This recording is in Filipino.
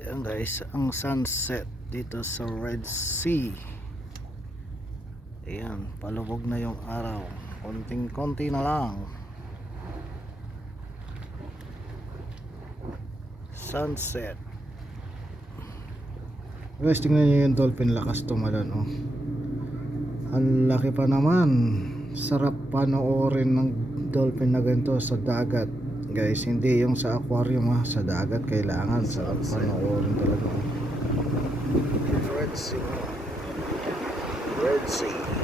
Ayan guys, ang sunset dito sa Red Sea. Ayan, palubog na yung araw. Konting-konti na lang. Sunset. Guys, tingnan nyo yung dolphin lakas tumalon oh. Ang laki pa naman. Sarap panoorin ng dolphin na ganito sa dagat. Guys, hindi yung sa aquarium ha, sa dagat kailangan sarap panoorin talaga. Red Sea. Red Sea.